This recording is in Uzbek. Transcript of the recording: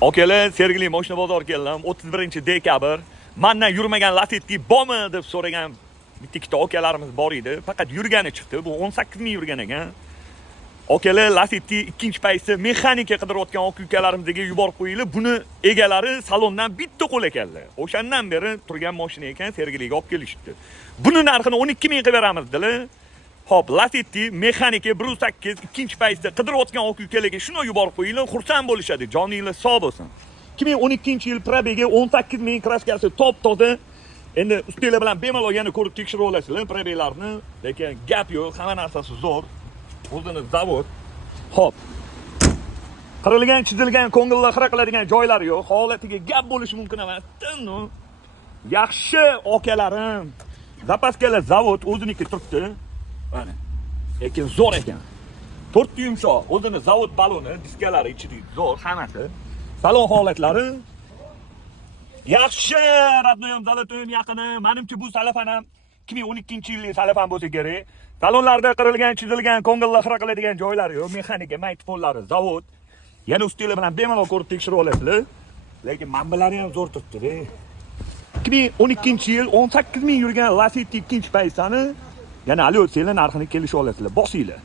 Akalar, Sergeli mashina bozor keldim. 31-dekabr. Mendan yurmagan Lacetti bormi deb so'ragan bitta ikkita akalarimiz bor edi. Faqat yurgani chiqdi. Bu 18 ming yurgan ekan. Akalar, Lacetti ikkinchi paytda mexanika qidirayotgan aka-ukalarimizga yuborib qo'yilib, buni egalari salondan bitta qo'l ekanlar. O'shandan beri turgan mashina ekan, Sergeliga olib kelishibdi. Buni narxini 12 ming qilib beramiz dedilar. Hop, Lacetti mexanika 1.8 ikkinchi paytda qidirayotgan aka-ukalarga shuni yuborib qo'yinglar, xursand bo'lishadi. Joninglar sog' bo'lsin. 2012-yil probegi 18 ming kraskasi top-toza. Endi ustinglar bilan bemalol yana ko'rib tekshirib olasizlar probeglarni, lekin gap yo'q, hamma narsasi zo'r. O'zini zavod. Hop. Qirilgan, chizilgan, ko'ngilni xira qiladigan joylari yo'q. Holatiga gap bo'lishi mumkin emas. Yaxshi akalarim. Zapaskalar zavod o'ziniki turibdi. Mana. Lekin zo'r ekan. 4 yumshoq, o'zini zavod baloni, diskalari ichida zo'r, hammasi. Salon holatlari yaxshi. Radnoyam Zolotoyim yaqini. Menimcha bu salafan ham 2012-yillik salafan bo'lsa kerak. Salonlarda qirilgan, chizilgan, ko'ngilni xira qiladigan joylari yo'q. Mexanika, maytfonlari, zavod. Yana ustinglar bilan bemalol ko'rib tekshirib olasizlar. Lekin manbalari ham zo'r turibdi. 2012-yil 18 ming yurgan Lacetti ikkinchi paysani yana ali o'tsanglar narxini kelishib olasizlar. Bosinglar.